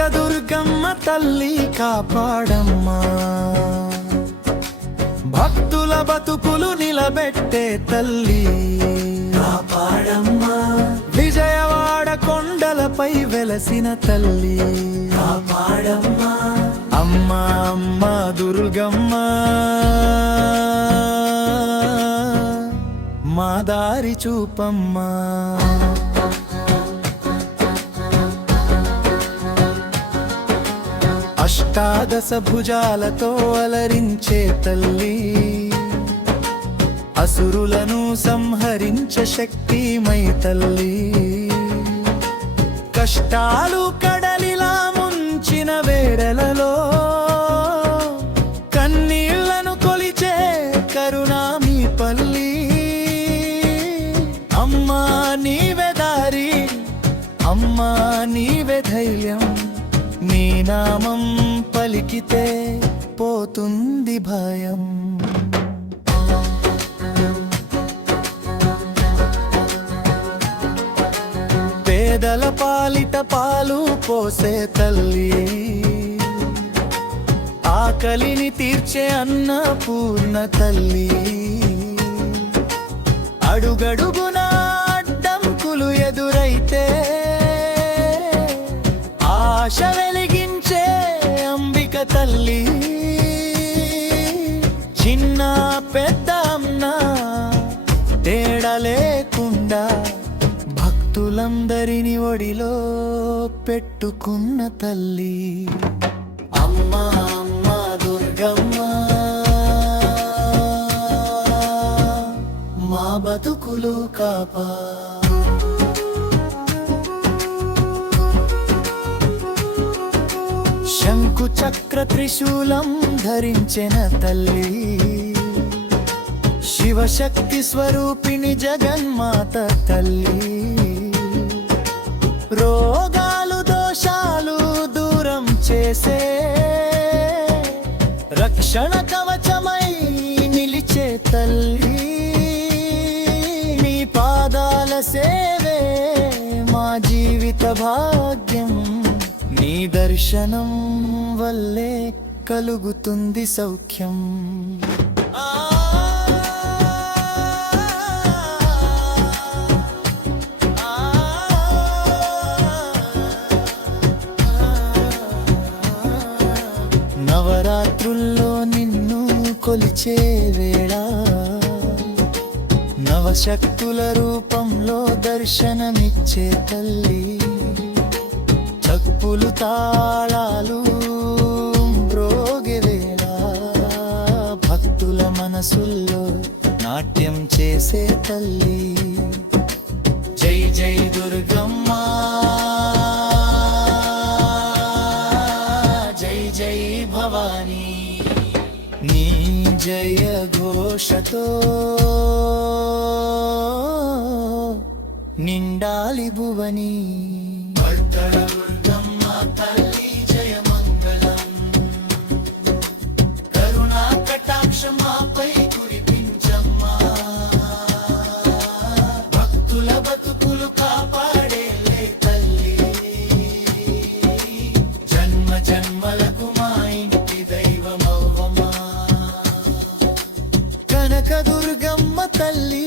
కనకదుర్గమ్మ తల్లి కాపాడమ్మా, భక్తుల బతుకులు నిలబెట్టే తల్లి కాపాడమ్మా, విజయవాడ కొండలపై వెలసిన తల్లి కాపాడమ్మా, అమ్మా అమ్మా దుర్గమ్మ మా దారి చూపమ్మా. అష్టాదశ భుజాలతో అలరించే తల్లి, అసురులను సంహరించే శక్తిమై తల్లి, కష్టాలు కడలిలా ముంచిన వేళలలో కన్నీళ్లను కొలిచే కరుణామి పల్లి, అమ్మా నీవే దారి, అమ్మా నీవే ధైర్యం, నీ నామం పలికితే పోతుంది భయం. పేదల పాలిట పాలు పోసే తల్లి, ఆకలిని తీర్చే అన్నపూర్ణ తల్లి, అడుగడుగున అడ్డంకులు ఎదురైతే ఆశ వెలిగించే అంబిక తల్లి, చిన్న పెద్ద అన్న తేడా లేకుండా భక్తులందరిని ఒడిలో పెట్టుకున్న తల్లి, అమ్మా అమ్మా దుర్గమ్మ మా బతుకులు కాపా. శంకు చక్ర త్రిశూలం ధరించిన తల్లి, శివశక్తి స్వరూపిణి జగన్మాత తల్లి, రోగాలు దోషాలు దూరం చేసే రక్షణ కవచమై నిలిచే తల్లి, మీ పాదాల సేవే మా జీవిత భాగ్యం, నీ దర్శనం వల్లే కలుగుతుంది సౌఖ్యం. నవరాత్రుల్లో నిన్ను కొలిచే వేళ, నవశక్తుల రూపంలో దర్శనమిచ్చే తల్లి, చప్పులు తాళాలు మ్రోగే వేళ, భక్తుల మనసుల్లో నాట్యం చేసే తల్లి, జై జై దుర్గమ్మ జై జై భవానీ, నీ జయ ఘోషతో నిండాలి భువని. దుర్గమ్మ తల్లి జయ మంగళం, కరుణా కటాక్షమాపై కురిపించమ్మా, భక్తుల బతుకులు కాపాడే తల్లి, జన్మ జన్మలకు మా ఇంటి దైవమవ్వమా. కనకదుర్గమ్మ తల్లి